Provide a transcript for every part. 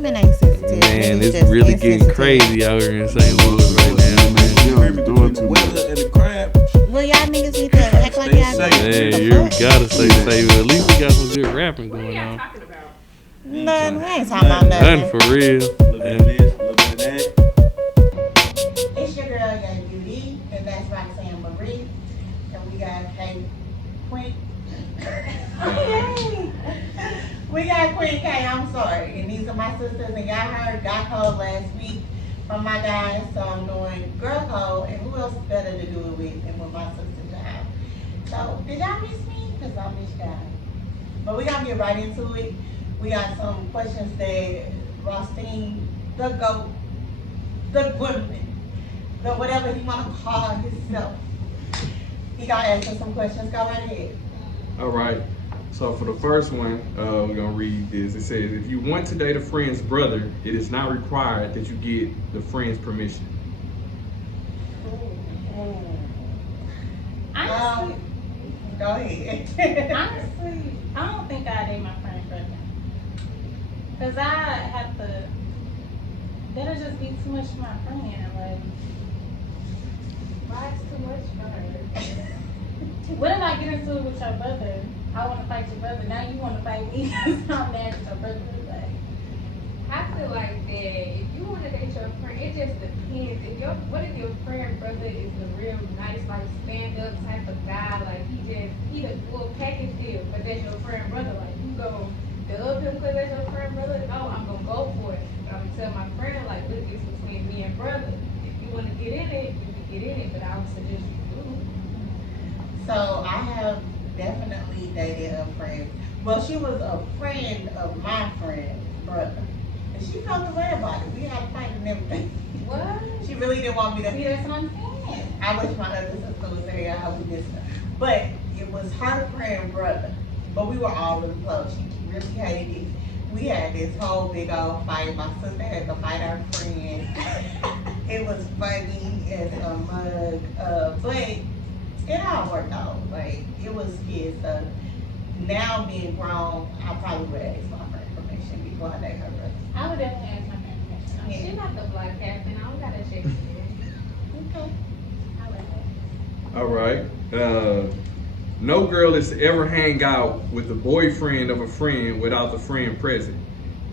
women ain't sensitive. Man, it's really getting crazy out here in St. Louis right now, man. Doing too much. And the crab. Well, y'all niggas need to act like y'all Stay know. Man, you gotta stay safe. At least we got some good rapping going on. Talking about. Nothing. We ain't talking about Nothing nothing. for real. A little bit of this, a little bit of that. It's your girl, Young Beauty, and that's Roxanne Marie. And we got Queen. We got Queen K, I'm sorry. And these are my sisters, and y'all heard Guy Code last week from my guys. So I'm doing Girl Code, and who else is better to do it with than with my sisters have. So, did y'all miss me? Because I miss y'all. But we gotta get right into it. We got some questions that Rothstein, the GOAT, the woman, the whatever he wanna call himself. He gotta answer some questions. Go right ahead. All right. So for the first one, we're gonna read this. It says, if you want to date a friend's brother, it is not required that you get the friend's permission. Honestly, Go ahead. honestly, I don't think I date my friend's brother. Cause I have to. That'll just be too much for my friend. Like, why it's too much for her? What if I get into it with your brother? I want to fight your brother. Now you want to fight me because I'm mad at your brother. Like, I feel like that if you want to date your friend, it just depends. What if your friend brother is a real nice, like stand up type of guy, like he the full package deal, but that's your friend brother, like you go dub him because that's your friend brother. No, I'm gonna go for it. But I'm gonna tell my friend like, look, it's between me and brother. If you want to get in it, you can get in it, but I would suggest you do. So I have definitely dated a friend. Well, she was a friend of my friend's brother. And she felt the way about it. We had a fight and everything. What? She really didn't want me to. see, that's what I'm saying. I wish my other sister was here. I would miss her. But it was her friend brother. But we were all really close. She really hated it. We had this whole big old fight. My sister had to fight our friend. It was funny as a mug. But it all worked out. Like, it was kids stuff. Now being grown, I probably would ask my friend permission before I date her brother. I would definitely ask my friend permission. Yeah. She's not the block captain. I don't gotta check it. Okay. I like that. All right. No girl is to ever hang out with the boyfriend of a friend without the friend present.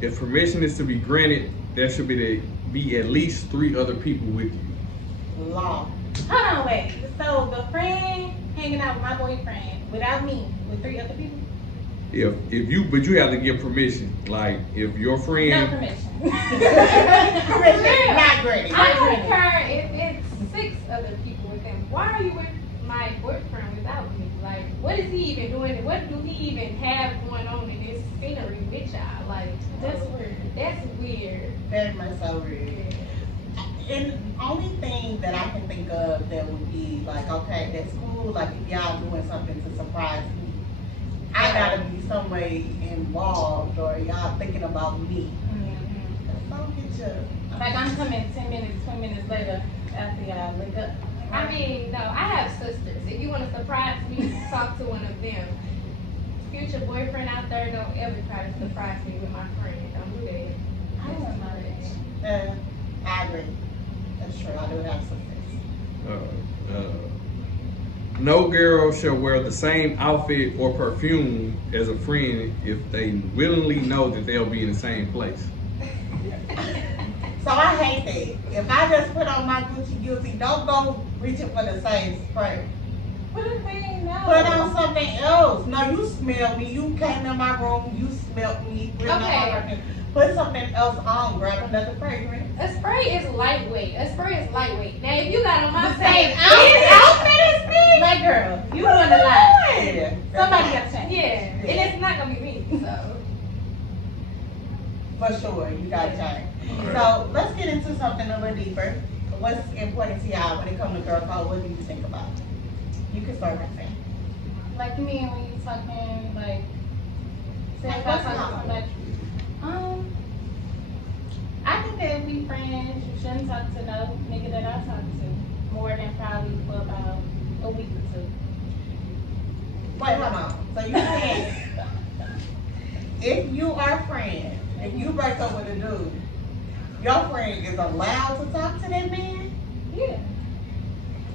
If permission is to be granted, there should be at least 3 other people with you. Law. Hold on, wait. So the friend hanging out with my boyfriend without me, with 3 other people? But you have to give permission. Like if your No friend, permission. Permission not granted. I don't care if it's 6 other people with him. Why are you with my boyfriend without me? Like, what is he even doing? What do he even have going on in this scenery with y'all? Like, That's weird. that's weird. Very much so weird. And the only thing that I can think of that would be like, okay, that's cool. Like if y'all doing something to surprise me, I gotta be some way involved, or y'all thinking about me. Don't get your. Like I'm coming 10 minutes, 20 minutes later after y'all wake up. I mean, no, I have sisters. If you want to surprise me, talk to one of them. Future boyfriend out there, don't ever try to surprise me with my friend. Don't do that. I don't know that. I agree. That's true. I do have some things. no girl shall wear the same outfit or perfume as a friend if they willingly know that they'll be in the same place. So I hate that. If I just put on my Gucci, don't go reaching for the same spray. What do they know? Put on something else. No, you smell me. You came in my room. You smelled me. Okay. Put something else on. Grab another fragrance. A spray is lightweight. Now, if you got on my The same outfit is big. Like, girl, you doing a lot. Somebody got to change. yeah, and it's not gonna be me. So. For sure, you got to change. Alright. So let's get into something a little deeper. What's important to y'all when it comes to girl code? What do you think about? You can start with that. Like you mean when you talking like, say if I What's talk to wrong? somebody. I think that if we friends, you shouldn't talk to no nigga that I talk to more than probably for about a week or 2. Wait, hold on. So you saying if you are friends, if you break up with a dude, your friend is allowed to talk to that man? Yeah.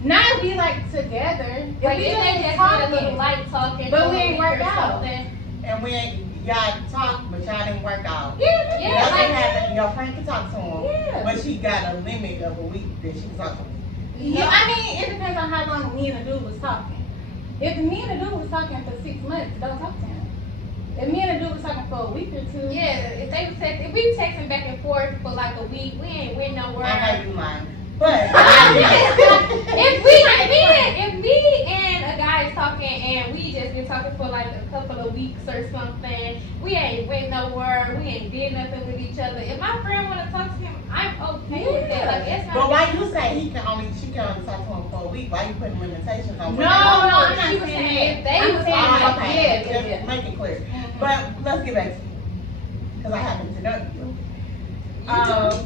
Not be like together. Like we if they just did a talking, little light talking, but for we a ain't week worked or out. something. And we ain't, y'all talk, but y'all didn't work out. Yeah, Yeah, Nothing like- happened, your friend can talk to him, Yeah. but she got a limit of a week that she can talk to him. Yeah, I mean, it depends on how long me and the dude was talking. If me and the dude was talking for 6 months, don't talk to him. If me and the dude was talking for a week or two, Yeah, if we texting back and forth for like a week, we ain't went nowhere. I know you lying, but. If me and a guy is talking and we just been talking for like a couple of weeks or something, we ain't went nowhere, we ain't did nothing with each other. If my friend wanna talk to him, I'm okay with that. Like it's not. But why you say she can only talk to him for a week? Why you putting limitations on? No, I'm not She was saying saying that. if they I'm was saying like, like, okay. yeah, Just yeah. make it clear. But let's get back to you, because I happen to know you.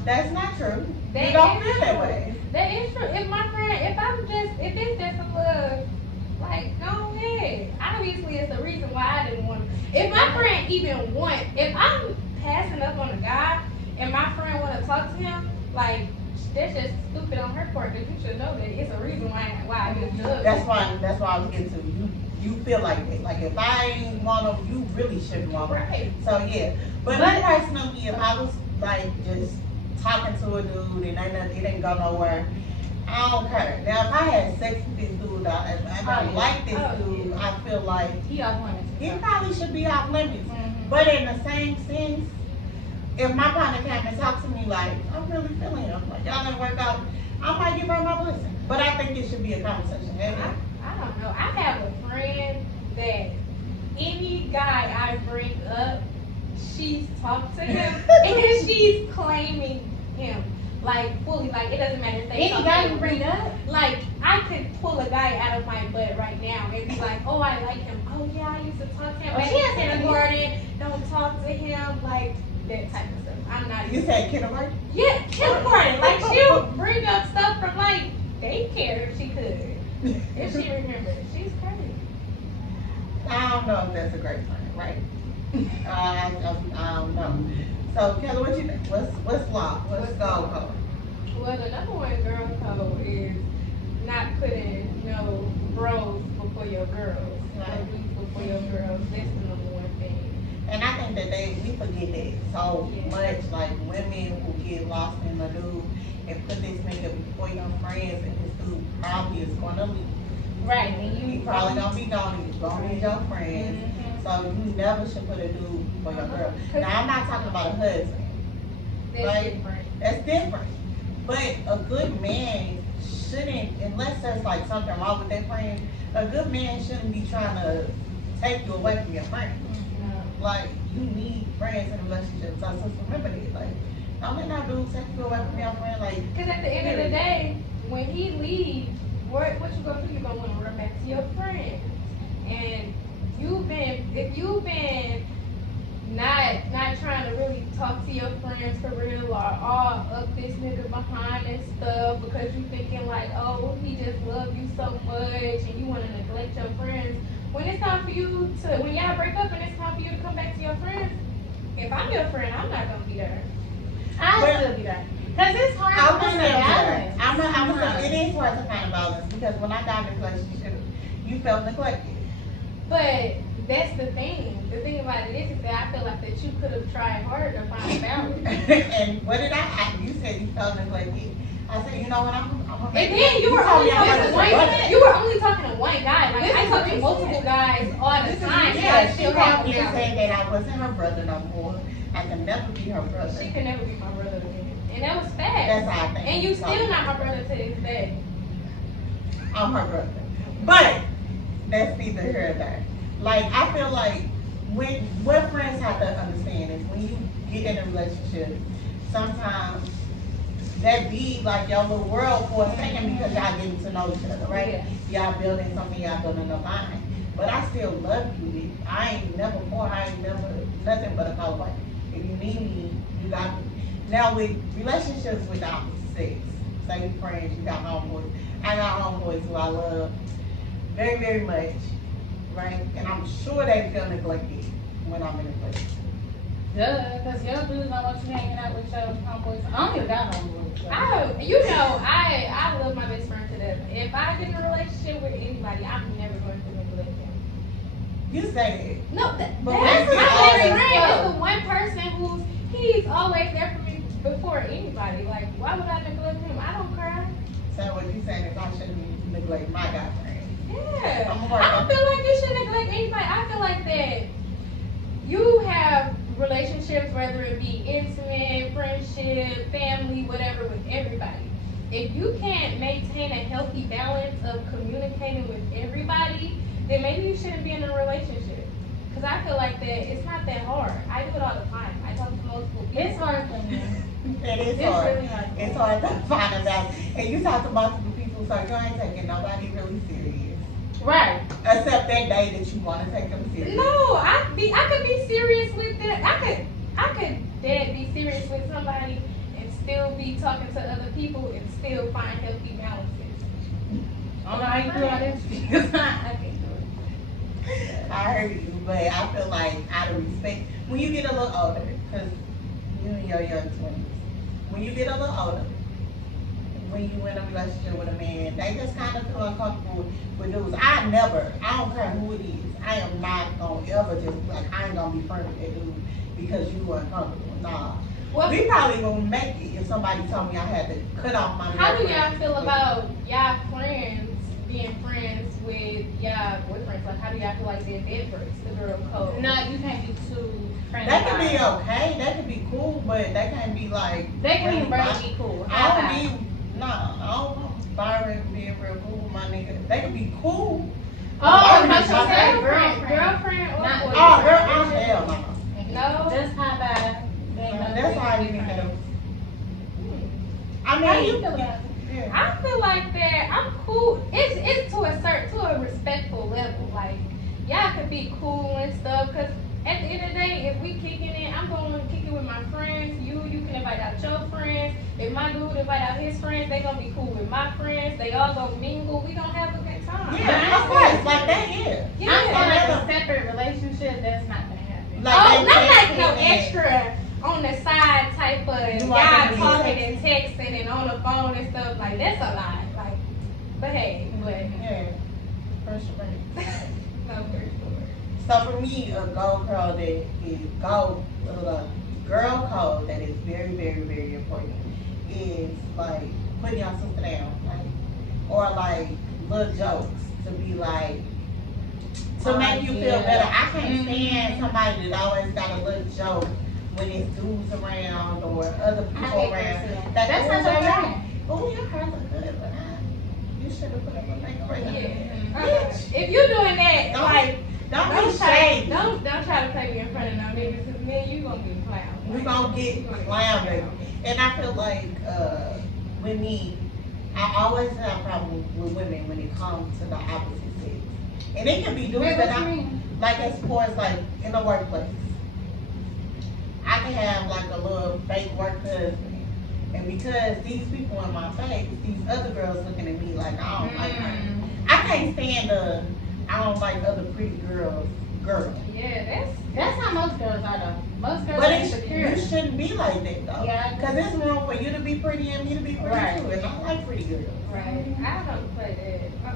That's not true. That You don't is feel that true. way. That is true. If it's just a little, like, go ahead. Obviously, it's the reason why I didn't want. If my friend even if I'm passing up on a guy and my friend want to talk to him, like, that's just stupid on her part. Because you should know that it's a reason why I just love. That's why I was getting to you. You feel like that. Like if I ain't want them, you really shouldn't want them. Right. So yeah. But me personally, if I was like just talking to a dude and it didn't go nowhere, I don't care. Now if I had sex with this dude, if I like this dude, I feel like He off limits. he probably should be off limits. Mhm. But in the same sense, if my partner came and talked to me like, I'm really feeling him, like y'all didn't work out, I might give her my blessing. But I think it should be a conversation. I don't know. I have a friend that any guy I bring up, she's talked to him and she's claiming him. Like fully, like it doesn't matter if they Any talk guy to you him. bring up? Like I could pull a guy out of my butt right now and be like, oh, I like him. Oh yeah, I used to talk to him Oh, back she in has to kindergarten. Don't talk to him, like that type of stuff. I'm not. You said kindergarten? Yeah, kindergarten. Like she'll bring up stuff from like daycare if she could. If she remembers. She's crazy. I don't know if that's a great plan, right? I don't know. So Kelly, what you think? What's law? What's goal code? Well, the number one girl code is not putting no bros before your girls. Right. Or dudes before your girls. That's the number one thing. And I think that we forget that so much. Like women who get lost in the dude and put this nigga before your friends, and this dude probably is gonna leave. Right, and You probably gonna be gone. He's gonna need your friends. So you never should put a dude before your girl. Now I'm not talking about a husband. That's Right. different. That's different. But a good man shouldn't, unless there's like something wrong with that friend, a good man shouldn't be trying to take you away from your friend. No. Like, you need friends in a relationship. So just remember that. Like, don't let no dude take you away from your friend. Like, Because at the end of the day, when he leaves, what you gonna do? You gonna want to run back to your friends. And if you've been not trying to really talk to your friends for real, or all up this nigga behind and stuff because you thinking like, oh, he just love you so much and you want to neglect your friends. When it's time for you when y'all break up and it's time for you to come back to your friends, if I'm your friend, I'm not gonna be there. I'll still be there. Because it's hard I'm to just find saying, a balance. it is hard to find a balance because when I got in a relationship, you felt neglected. But that's the thing. The thing about it is that I feel like that you could have tried harder to find a balance. And what did I ask? You said you felt neglected. I said, you know what, I'm gonna make And then you were told only me I'm talking to gonna one. do it. You were only talking to one guy. Like This I is talk to recent. multiple guys all the time. Yeah, I she still called have me a and balance. said that I wasn't her brother no more. I can never be her brother. She could never be my brother again, and that was fast. That's how I think. And you still not my brother to this day. I'm her brother. But that's neither here nor there. Like, I feel like what friends have to understand is when you get in a relationship, sometimes that be like your little world for a second because y'all getting to know each other, right? Y'all building something, y'all building a line. But I still love you. I ain't never poor, I ain't never nothing but a color wife. If you need me, you got me. Now with relationships with opposite sex, say friends, you got homeboys. I got homeboys who I love very, very much, right? And I'm sure they feel neglected when I'm in a place. Duh, because your dudes don't want you hanging out with your homeboys. I don't even got homeboys. So. I love my best friend to death. If I get in a relationship with anybody, I'm never going to neglect him. You say that. No, But that's when my you best always friend. go. It's the one person he's always there for me before anybody. Like, why would I neglect him? I don't cry. So what you saying is I shouldn't neglect my guy friend. Yeah. I'm I don't feel like you should neglect anybody. I feel like that you have relationships, whether it be intimate, friendship, family, whatever, with everybody. If you can't maintain a healthy balance of communicating with everybody, then maybe you shouldn't be in a relationship. Because I feel like that it's not that hard. I do it all the time. I talk to multiple people. It's hard for me. It is It's hard. really hard. It's hard to find a balance. And you talk to multiple people, so you ain't taking nobody really serious. Right. Except that day that you want to take them serious. No, I could be serious with that. I could dead be serious with somebody and still be talking to other people and still find healthy balances. I don't know how you do all this because I can't do it. I heard you, but I feel like out of respect, when you get a little older, because you and your young 20s, when you get a little older, when you in a relationship with a man, they just kind of feel uncomfortable with dudes. I don't care who it is. I am not gonna ever just like I ain't gonna be friends with that dude because you were uncomfortable. Nah. Well, We probably won't make it if somebody told me I had to cut off my how do y'all girlfriend. feel about y'all friends being friends with y'all boyfriends? Like, how do y'all feel like they're different, the girl code? No, you can't be too friendly. That could be okay. That could be cool, but that can't be like. They can even friendly. barely be cool. I don't be. Nah, I don't know. Byron being real cool with my nigga. They could be cool. Oh, no, Byron she is my said favorite. Girlfriend or Not- boyfriend? Oh, girl, I'm hell no. No. Just how bad. They know That's how you they need to different. do. I How do you mean, feel about it? yeah. I feel like that I'm cool. It's to a respectful level. Like, y'all could be cool and stuff. Cause at the end of the day, if we kicking it, I'm going to kick it with my friends. You can invite out your friends. If my dude invite out his friends, they gonna be cool with my friends. They all gonna mingle. We gonna have a good time. Yeah, of course, like that, yeah. Yeah. I'm saying like Yeah. a separate relationship, that's not gonna happen. Like Oh, they not like texting no and- extra on the side type of You y'all want them to be talking and texting and on the phone and stuff. Like, that's a lot. Like, but hey, but Yeah. For sure. no, for sure. So for me, a gold code that is girl code that is very, very, very important is like putting your sister down, like, or like little jokes to be like to make you feel better. I can't stand somebody that always got a little joke when it's dudes around or other people around. That's not your friend. Oh, your hers are good, but you should have put up a thing right Yeah. there. If you're doing that, Don't like, Don't don't be try, shady. don't try to play me in front of no niggas, cause then you gonna get clowned. We gonna get clowned, baby. And I feel like with me, I always have problems with women when it comes to the opposite sex. And it can be dudes Wait, that what you I mean? like as far as like in the workplace. I can have like a little fake work husband. And because these people in my face, these other girls looking at me like I don't like her. I can't stand I don't like other pretty girls. Yeah, That's how most girls are though. Most girls But are it insecure. you shouldn't be like that though. Yeah, I Because there's room for you to be pretty and me to be pretty Right. too. And I like pretty girls. right. I don't play that.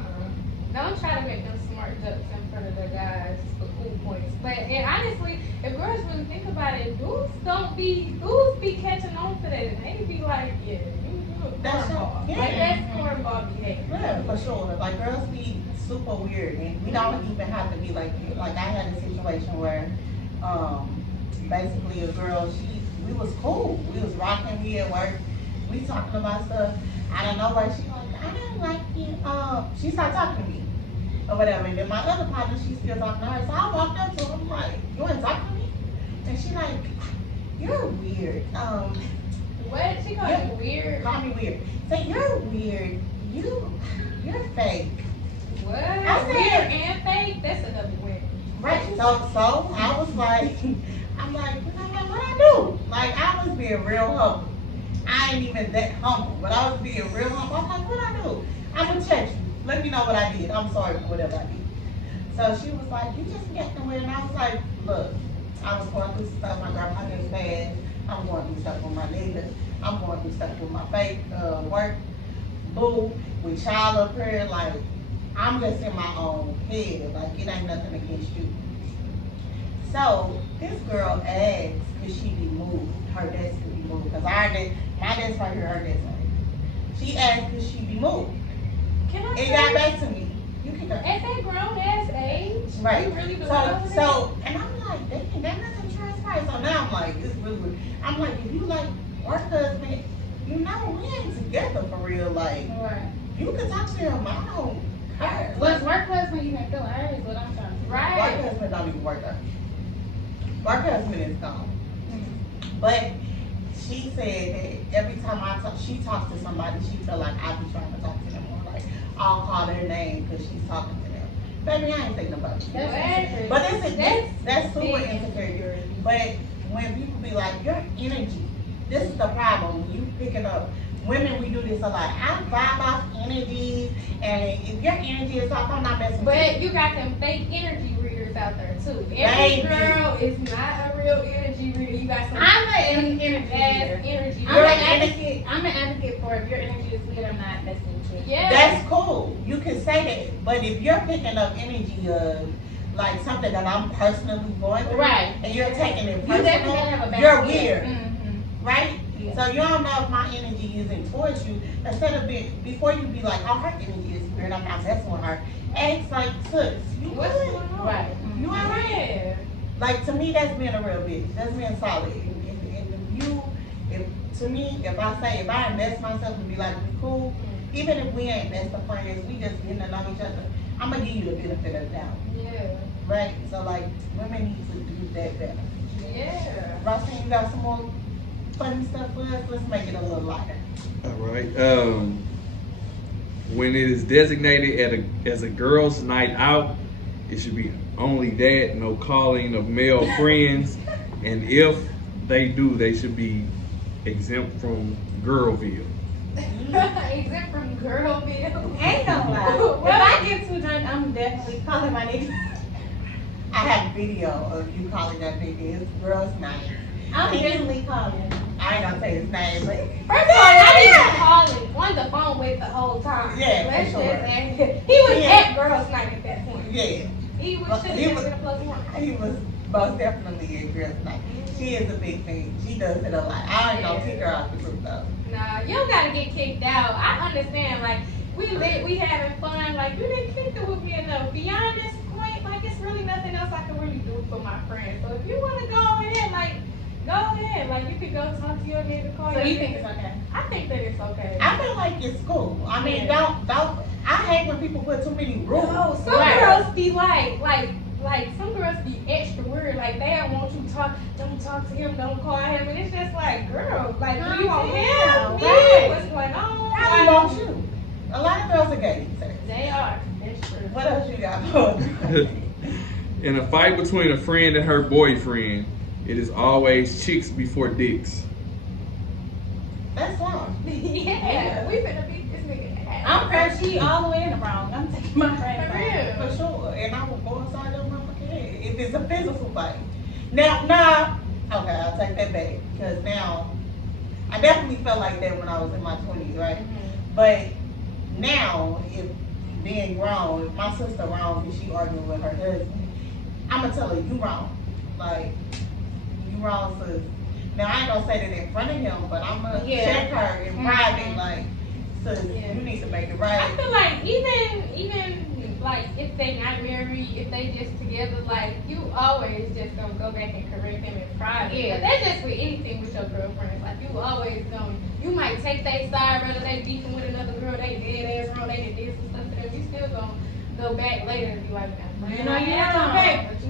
Don't try to make them smart jokes in front of the guys for cool points. But and honestly, if girls really think about it, dudes be catching on to that, and they be like, yeah, you a That's cornball. yeah. Like that's cornball behavior. Yeah, for sure. Like girls be super weird, and we don't even have to be like that. Like I had a situation where, basically a girl, we was cool. We was rocking. We at work. We talking about stuff. I don't know where she like. I don't like you. She started talking to me or whatever. And then my other partner, she still talking to her. So I walked up to her. I'm like, you want to talk to me? And she like, you're weird. What? She called Yeah. you weird? Call me weird. Say you're weird. You're fake. What? I said- Weird and fake? That's a double win. Right. So I was like, I'm like, what I do? Like I was being real humble. I ain't even that humble, but I was being real humble. I'm like, what I do? I'm gonna check you. Let me know what I did. I'm sorry for whatever I did. So she was like, you just get nowhere, and I was like, look, I was going through stuff. My grandma just passed. I'm going through stuff with my niggas. I'm going through stuff with my fake work. Boo, with child up here. Like, I'm just in my own head. Like, it ain't nothing against you. So, this girl asked, could she be moved? Her desk could be moved. Because my desk right here, her desk right here. She asked, could she be moved? Can I It say, got back to me. You can go. at that grown ass age, Right. you really So, and I'm like, dang, that nothing transpired. So now I'm like, this really weird. I'm like, if you like work husband, you know, we ain't together for real. Like, Right. you can talk to him. I don't care. Was work husband even still her is what I'm trying to say. Right. Work husband don't even work her. Work husband is gone. But she said that every time she talks to somebody, she feel like I be trying to talk to them, or like I'll call their name because she's talking to them. Baby, I ain't thinking about you. That's But that's super big insecure. But when people be like, your energy, this is the problem. When you picking up women, we do this a lot. I vibe off energies, and if your energy is off, I'm not messing with But you. you got them fake energy readers out there too. Baby. Every girl is not a real energy reader. You got some I'm an energy ass reader. energy You're reader. I'm an advocate for if your energy is good, I'm not messing with you. Yeah. That's cool. You can say that. But if you're picking up energy of like something that I'm personally going through, Right. and you're taking it You definitely personal, have a bad you're year. weird, right? Yeah. So you don't know if my energy isn't towards you. Instead of before you be like, oh, her energy is weird, I'm not messing with her. Ask like, sis, you What's good? going on? Right. You alright? Yeah. Like, to me, that's being a real bitch. That's being solid. And if I invest myself and be like, we cool, even if we ain't best of friends, we just getting to know each other, I'm gonna give you the benefit of the doubt, Yeah. right? So, like, women need to do that better. Yeah. Roxanne, you got some more funny stuff for us? Let's make it a little lighter. All right. When it is designated as a girls' night out, it should be only that, no calling of male friends. And if they do, they should be exempt from Girlville. Except from Girlville. Ain't no lie. If I get too drunk, I'm definitely calling my nigga. I have video of you calling that nigga his girl's name. I'm definitely calling. I ain't gonna say his name, but First of all, not even calling on the phone with the whole time. Yeah, for Let's sure. just add- He was Yeah. at girls' night at that point. yeah, He But was should he have was- been a plus one. he was most definitely a girl's night. She is a big thing. She does it a lot. I ain't gonna kick her out the group though. Nah, you don't gotta get kicked out. I understand. Like we lit, we having fun. Like you didn't kick it with me enough. Beyond this point, like it's really nothing else I can really do for my friends. So if you wanna go ahead, like go ahead. Like you could go talk to your nigga, call So your you nigga. think it's okay? I think that it's okay. I feel like it's cool. I mean, Yeah. don't. I hate when people put too many rules. No, some Right. girls be like some girls be extra weird. Like they don't want you to talk, don't talk to him, don't call him, and it's just like, girl, like do you want him? Me? Right. What's going on? Probably Like, want you. A lot of girls are gay these days. They are. That's true. What else you got? In a fight between a friend and her boyfriend, it is always chicks before dicks. That's wrong. Yeah, we finna beat this nigga. I'm Percy all the way in the wrong. I'm taking my friend For back. real. For sure. And I will go inside your motherfucking head if it's a physical fight. Now, okay, I'll take that back. Because now, I definitely felt like that when I was in my 20s, right? Mm-hmm. But now, if being wrong, if my sister wrong and she arguing with her husband, I'm going to tell her, you wrong. Like, you wrong, sis. Now, I ain't going to say that in front of him, but I'm going to Yeah. check her in private, like, sis, Yeah. you need to make it I right. feel like even like if they not married, if they just together, like you always just gonna go back and correct them in private. Yeah. But that's just with anything with your girlfriends. Like you always gonna, you might take their side, whether they beefing with another girl, they dead ass wrong, they did some stuff to them. You still gonna go back later and be like, You know you're yeah, wrong. okay, but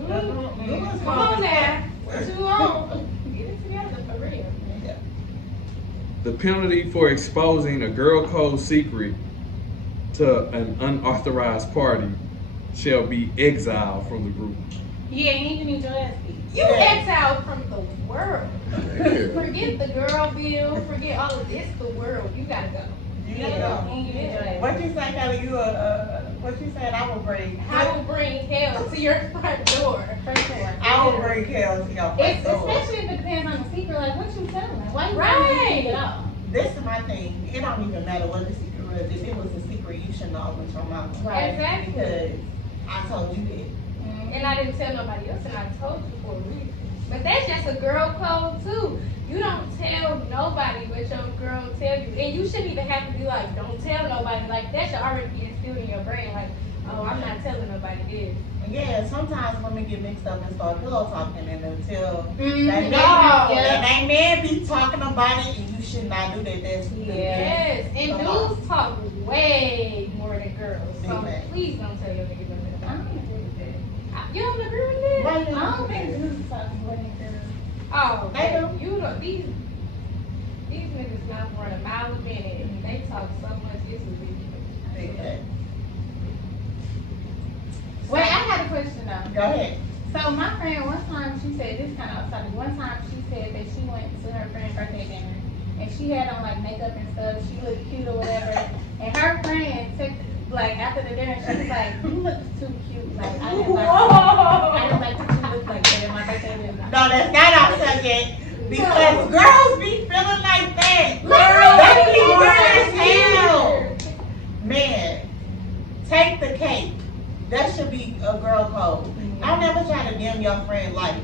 You you, was come wrong. on now, what you on? Get it together for real. Yeah. The penalty for exposing a girl code secret to an unauthorized party shall be exiled from the group. Yeah, you need your ass beat. You Yeah. exiled from the world. Yeah. Forget the girl bill, forget all of this, the world. You gotta go. You Yeah, know. and you need your ass What you say, Kelly? You a What you said, I will bring. I will bring hell to your front door. For sure. I will bring hell to your front door. Especially if it depends on the secret. Like, what you telling? Why you Right. telling it all? This is my thing. It don't even matter what the secret was. If it was a secret, you should know with your mama. Right. Exactly. Because I told you that. And I didn't tell nobody else, and I told you for a reason. But that's just a girl code too. You don't tell nobody what your girl tell you, and you shouldn't even have to be like, don't tell nobody. Like that should already be instilled in your brain. Like, oh, I'm not telling nobody this. Yeah, sometimes women get mixed up and start pillow talking and until Mm-hmm. they man be talking about it and you should not do that. That's Yes, and dudes talk way more than girls. So Okay. please don't tell your niggas I nothing. don't agree with that. You don't agree with that? Why you I don't think dudes talk more than girls. Oh, They do. you know these niggas mouth run a mile a minute and they talk so much. It's ridiculous. Okay. Wait, I got a question though. Go ahead. So my friend, one time she said, this kind of outside. One time she said that she went to her friend's birthday dinner and she had on like makeup and stuff. She looked cute or whatever. And her friend took like after the dinner, she was like, "You look too cute. Like I didn't like that you look like that at my birthday dinner." No, that's not our subject. Because girls be feeling like that. Girls They be be weird as hell. Man, take the cake. That should be a girl code. Don't never try to dim your friend life.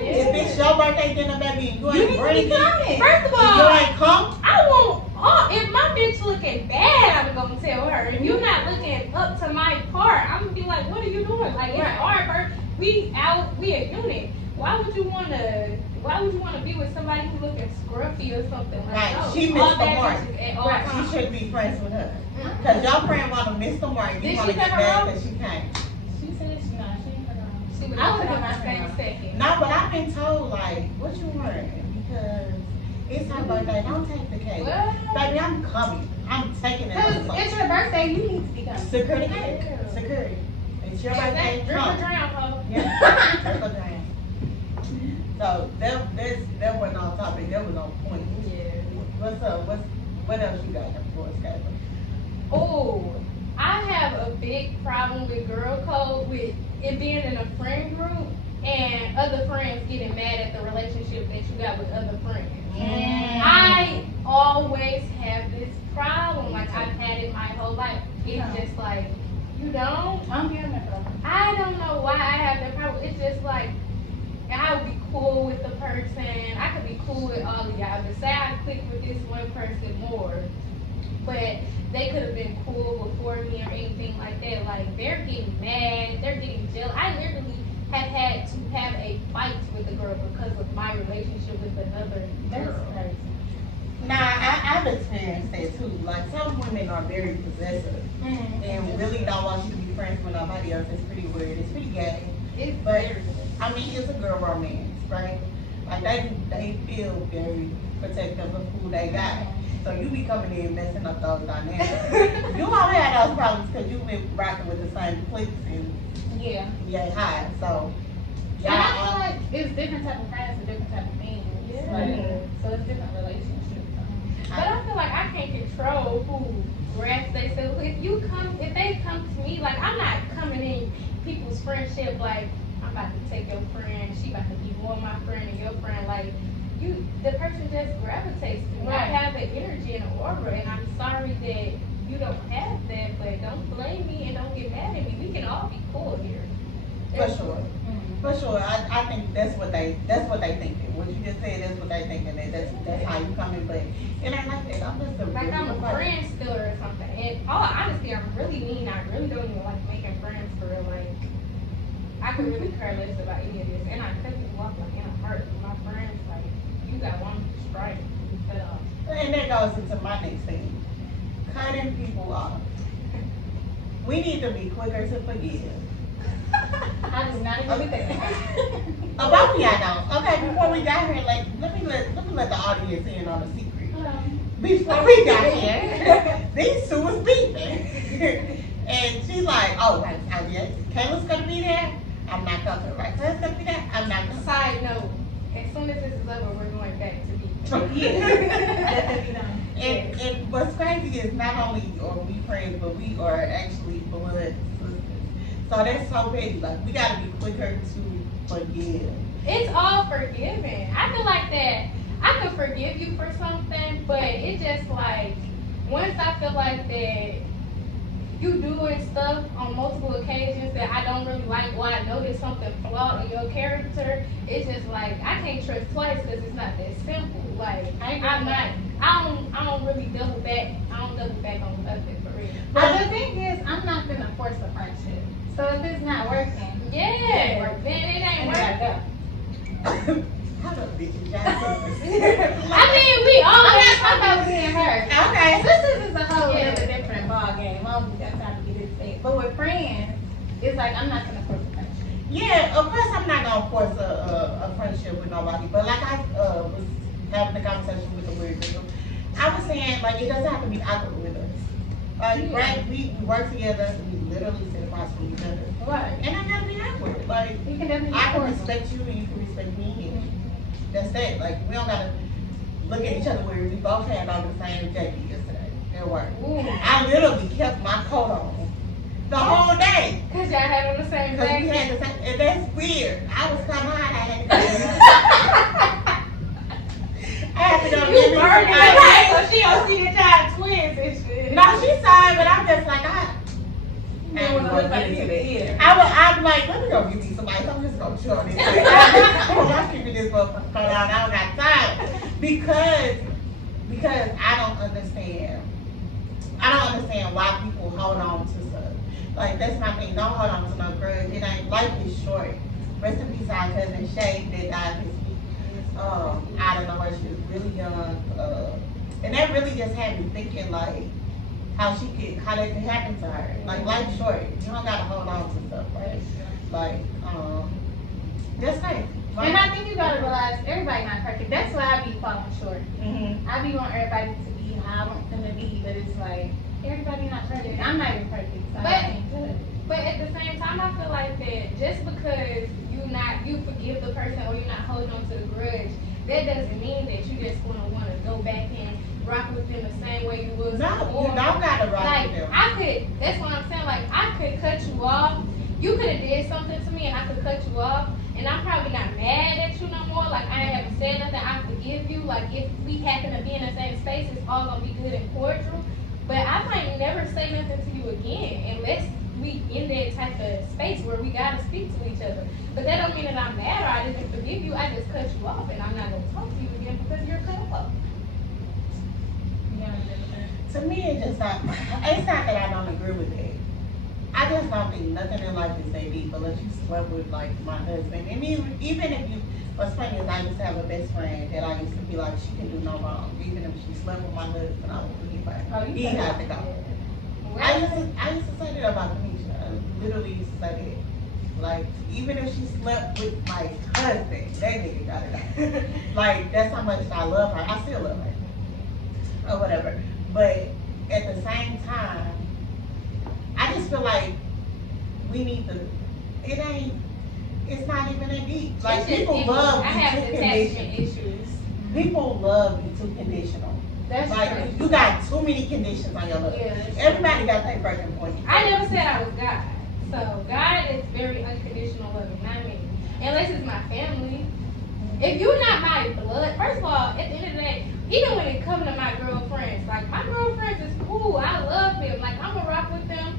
If it's your birthday dinner, baby, and you You ain't need to bring be it, coming. First of you all, ain't come. I won't. If my bitch looking bad, I'm gonna tell her. If you're not looking up to my part, I'm gonna be like, "What are you doing?" Like it's our part. We a unit. Why would you wanna be with somebody who looking scruffy or something? Like, Right, no, she all missed the bad mark. bitches at all Right, you times. shouldn't be friends with her. Because your friend want to miss the mark. You Did want to she get take her mad home? because she can't. She said she ain't put on. She would I have would've put on got my my same friend. second. No, but I've been told, like, what you wearing? Because it's her birthday. Don't take the cake. What? Baby, I'm coming. I'm taking it. Cause it's your birthday, you need to be coming. Security cake. Security. It's your birthday. Drip or Come. drown, ho. Yeah. Drip or drown. So that wasn't on topic. That was on point. Yeah. What's up? What else you got for us, Catherine? Oh, I have a big problem with girl code, with it being in a friend group and other friends getting mad at the relationship that you got with other friends. I always have this problem. Like I've had it my whole life. It's just like, you don't? I don't get that problem. I don't know why I have that problem. It's just like, I would be cool with the person. I could be cool with all of y'all. But say I click with this one person more, but they could have been cool before me or anything like that. Like they're getting mad, they're getting jealous. I literally have had to have a fight with a girl because of my relationship with another That's girl. crazy. Nah, I've experienced that too. Like some women are very possessive and really don't want you to be friends with nobody else. It's pretty weird. It's pretty gay. It's But very I mean, it's a girl romance, right? Like they feel very protective of who they got. So you be coming in messing up those dynamics. You won't have those problems because you've been rocking with the same cliques and Yeah. high. So And I feel like it's different type of friends with different type of things. Yeah. Like, so it's different relationships. But I feel like I can't control who grabs themselves. If they come to me, like I'm not coming in people's friendship like I'm about to take your friend, she about to be more my friend and your friend. Like the person just gravitates to me. I Right. have an energy and an aura, and I'm sorry that you don't have that. But don't blame me and don't get mad at me. We can all be cool here. for sure. For sure, I think that's what they thinking. What you just said, that's what they thinking. That's how you coming, but it ain't like that. I'm just a Like I'm a really friend stiller or something. And all honesty, I'm really mean. I really don't even like making friends for real. Like I could really care less about any of this. And I cut people off like in a heart. My friends, like, you got one strike, you cut off. And that goes into my next thing. Cutting people off. We need to be quicker to forgive. I do not agree with that. Both of y'all don't. Okay, before we got here, like let me let the audience in on a secret. Before we got here, these two was beefing. And she's like, oh, right, yeah, Kayla's gonna be there. I'm not coming. Right, Kayla's gonna be there. I'm not coming. Side note, as soon as this is over, we're going back to be. Yeah. Let that be done. And what's crazy is not only are we friends, but we are actually blood sisters. So that's so petty. Like, we gotta be quicker to forgive. It's all forgiving. I feel like that I could forgive you for something, but it just like once I feel like that you doing stuff on multiple occasions that I don't really like, or I notice something flawed in your character, it's just like I can't trust twice because it's not that simple. Like I don't really double back. I don't double back on nothing for real. But the thing is, I'm not gonna force a friendship. So if it's not working, Yeah, then it ain't working. How the bitches, y'all I mean, we all. I'm not talking about being hurt. Okay. Sisters is a whole other different ball game. I don't think got time to get this thing. But with friends, it's like I'm not gonna force a friendship. Yeah, of course I'm not gonna force a friendship with nobody. But like I was having a conversation with the weird girl, I was saying like it doesn't have to be awkward with us. Right? We work together. We literally sit across from each other. Right. And I gotta be awkward. Like You can definitely I can force. respect you and you can respect me. And that's that. Like we don't gotta look at each other weird. We both had on the same jacket yesterday at work. Ooh. I literally kept my coat on the whole day. Cause y'all had on the same Because we jacket. had the same, and that's weird. I was kind of hot. I had to go. I had to go You get me some burning ice. right, so she don't see that y'all twins and shit. No, she saw it, but I'm just like, I You ain't wanna gonna look get like into you, that. yeah. I'm like, let me go get me some ice. I'm just gonna chill on this. I'm keeping this motherfucker down. I don't got time because I don't understand. I don't understand why people hold on to stuff. Like that's my thing. Don't hold on to no grudge. It ain't, life is short. Rest in peace, our cousin Shay that died this week. I don't know her. She was really young. And that really just had me thinking like how that could happen to her. Like life's short. You don't gotta hold on to stuff, right? Like, just crazy. And I think you gotta realize everybody not perfect. That's why I be falling short. Mm-hmm. I be want everybody to be how I want them to be, but it's like everybody not perfect. I'm not even perfect, so I can't do it. But at the same time, I feel like that just because you forgive the person or you're not holding on to the grudge, that doesn't mean that you just want to go back and rock with them the same way you was No, before. you don't gotta rock Like, with them. that's what I'm saying, like, I could cut you off. You could have did something to me and I could cut you off. And I'm probably not mad at you no more. Like, I haven't said nothing. I forgive you. Like, if we happen to be in the same space, it's all going to be good and cordial. But I might never say nothing to you again unless we in that type of space where we got to speak to each other. But that don't mean that I'm mad or I didn't forgive you. I just cut you off and I'm not going to talk to you again because you're cut off. To me, it's just not. It's not that I don't agree with it. I just don't think nothing in life is that deep unless you slept with like my husband. And even if you, what's funny is I used to have a best friend that I used to be like, she can do no wrong. Even if she slept with my husband, I would forgive her. Oh, you He said had to that. go. I used to say that about Kamisha. I literally used to say that. Like, even if she slept with my husband, that nigga gotta go. Like, that's how much I love her. I still love her. Or whatever. But at the same time, I just feel like we need to, it's not even that deep. Like, It's just people people. love I you have too attachment conditional. issues. People love you too conditional. That's Like, true. you got too many conditions on your love. Yeah, that's true. Everybody got their breaking point. I never said I was God. So God is very unconditional loving, not me. Unless it's my family. If you're not my blood, first of all, at the end of the day, even when it comes to my girlfriends, like my girlfriends is cool. I love them. Like I'm gonna rock with them.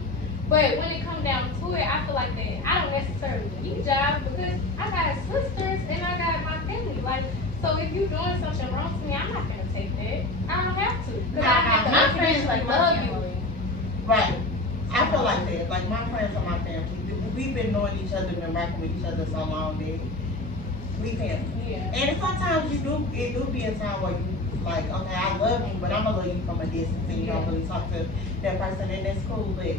But when it comes down to it, I feel like that I don't necessarily need y'all because I got sisters and I got my family. Like, so if you doing something wrong to me, I'm not gonna take that. I don't have to. Because I have to My friends like love my you. family. Right. I feel like that. Like, my friends are my family. We've been knowing each other, been rocking with each other so long that we family. Yeah. And sometimes it do be a time where you like, okay, I love you, but I'm gonna love you from a distance and you don't really talk to that person, and that's cool. But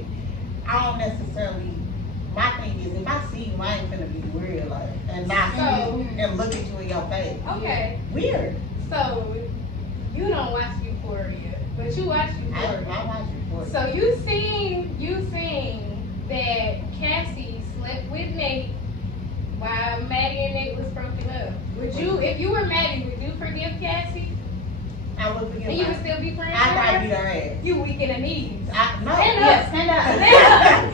I don't necessarily. My thing is, if I see you, I ain't finna be weird, like, and not see you and look at you in your face. Okay. Weird. So you don't watch Euphoria, but you watch I Euphoria. watch you for it. So you seen that Cassie slept with Nate while Maddie and Nate was broken up. Would you, if you were Maddie, would you forgive Cassie? I would forgive And you her. would still be friends After I with beat her? her ass. You weak in the knees. No. Stand Yeah, up. stand up.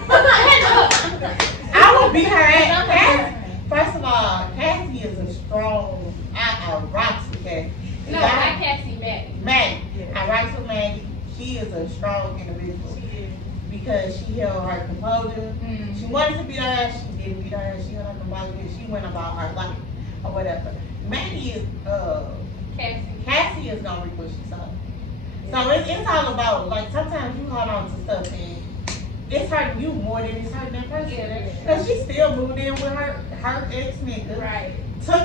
Stand up. I would beat her ass. First of all, Cassie is a strong, I rocks with Cassie. No, I can't see Maddie. Maggie. I rocks with Maggie. She is a strong individual because she held her composure. Mm. She wanted to beat her ass. She didn't beat her ass. She held her composure. She went about her life or whatever. Maggie is, Cassie is gonna reap what she sows. So it's all about, like, sometimes you hold on to stuff and it's hurting you more than it's hurting that person. Yeah. Cause she still moved in with her ex nigga. Right.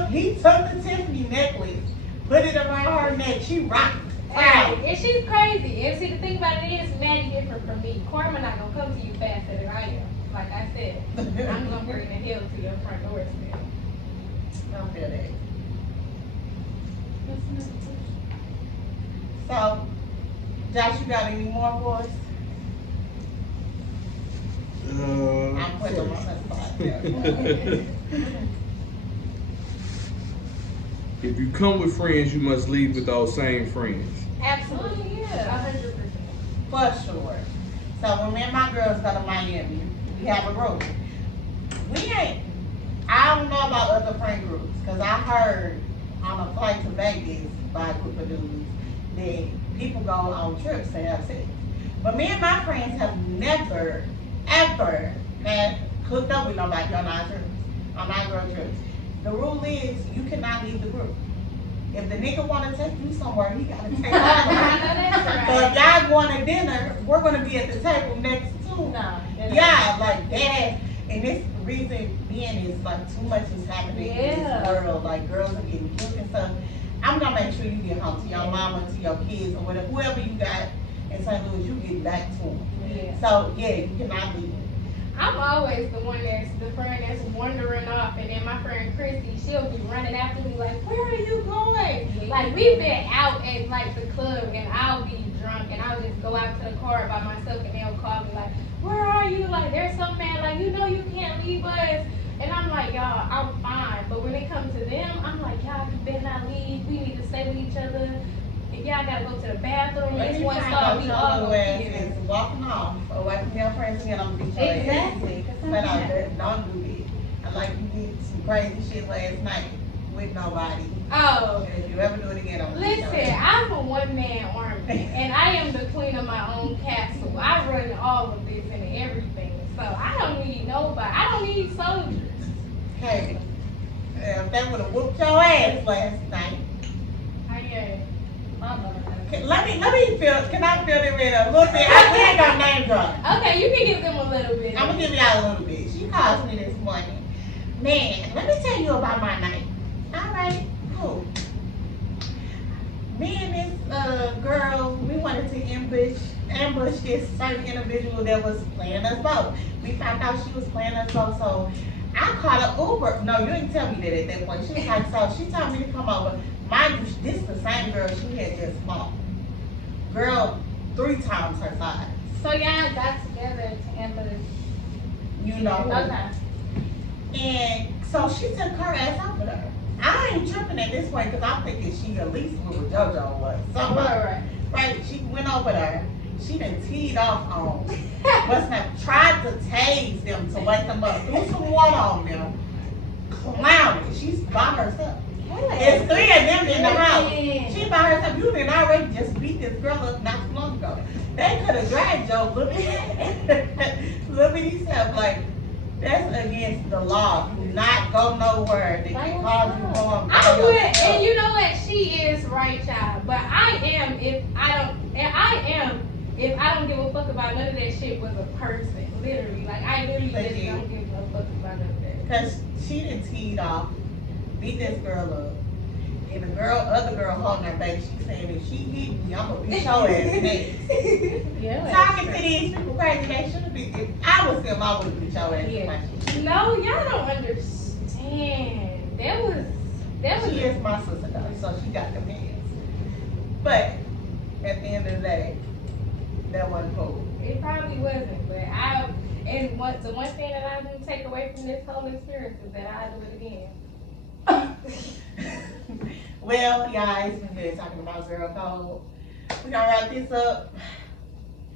He took the Tiffany necklace, put it around her neck. She rocked. Right. And she's crazy. And see, the thing about it is, Maddie different from me. Karma not gonna come to you faster than I am. Like I said, I'm gonna bring the hell to your front doorstep. I feel that. So, Josh, you got any more for us? I'm putting them on the spot. If you come with friends, you must leave with those same friends. Absolutely, yeah. 100%. For sure. So when me and my girls go to Miami, we have a group. I don't know about other friend groups, because I heard on a flight to Vegas by a group of dudes that people go on trips to have sex. But me and my friends have never, ever had hooked up with nobody on our trips, on our girl trips. The rule is you cannot leave the group. If the nigga want to take you somewhere, he got to take you. So if y'all going to dinner, we're going to be at the table next to. Yeah, like that. And this reason being is like too much is happening in this world. Like girls are getting killed and stuff. I'm going to make sure you get home to your mama, to your kids, or whatever. Whoever you got in St. Louis, you get back to them. Yeah. So yeah, you cannot leave. I'm always the one that's the friend that's wandering off, and then my friend Christy, she'll be running after me like, where are you going? Like, we've been out at like the club, and I'll be drunk, and I'll just go out to the car by myself, and they'll call me like, where are you? Like, there's some man, like, you know you can't leave us. And I'm like, y'all, I'm fine. But when it comes to them, I'm like, y'all, you better not leave. We need to stay with each other. If y'all gotta go to the bathroom, it's one stall, we all go together. Walking off away from your friends again, I'm gonna beat your ass. Exactly. But don't do that. I like you did some crazy shit last night with nobody. Oh. And if you ever do it again, I'm gonna beat your Listen, ass. I'm a one-man army, and I am the queen of my own castle. I run all of this and everything, so I don't need nobody. I don't need soldiers. Hey, if they would have whooped your ass last night. Let me feel. Can I feel it with a little bit? We ain't gonna name drop. Okay, you can give them a little bit. I'm gonna give y'all a little bit. She called me this morning. Man, let me tell you about my night. All right, cool. Me and this girl, we wanted to ambush this certain individual that was playing us both. We found out she was playing us both, so I called an Uber. No, you didn't tell me that at that point. She was like, so she told me to come over. Mind you, this is the same girl she had just fought. Girl, 3 times her size. So y'all got together to ambush. You know who. Okay. And so she took her ass over there. I ain't tripping at this point because I'm thinking she at least knew what JoJo was. So, right, she went over there. She done teed off on what's not tried to tase them to wake them up. Threw some water on them. Clowning. She's by herself. There's 3 of them in the house. She by herself. You didn't already just beat this girl up not too long ago. They could have dragged Joe little bitty self. Like, that's against the law. Do not go nowhere. They can cause you harm. I would, and you know what? She is right, child. But I am if I don't give a fuck about none of that shit was a person. Literally. Like, I literally just don't give a fuck about none of that. Because she done teed off, beat this girl up. And the other girl holding her baby, she saying, if she hit me, I'm going to beat your ass next. Talking to these people crazy, they shouldn't be. If I was them, I would have beat your ass. No, y'all don't understand. That was. She is my sister though, so she got them hands. But at the end of the day, that wasn't cool. It probably wasn't, but the one thing that I didn't take away from this whole experience is that I do it again. Well, y'all, it's been good talking about girl code. We're gonna wrap this up.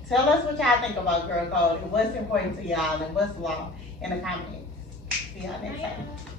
Tell us what y'all think about girl code and what's important to y'all and what's law in the comments. See y'all next time.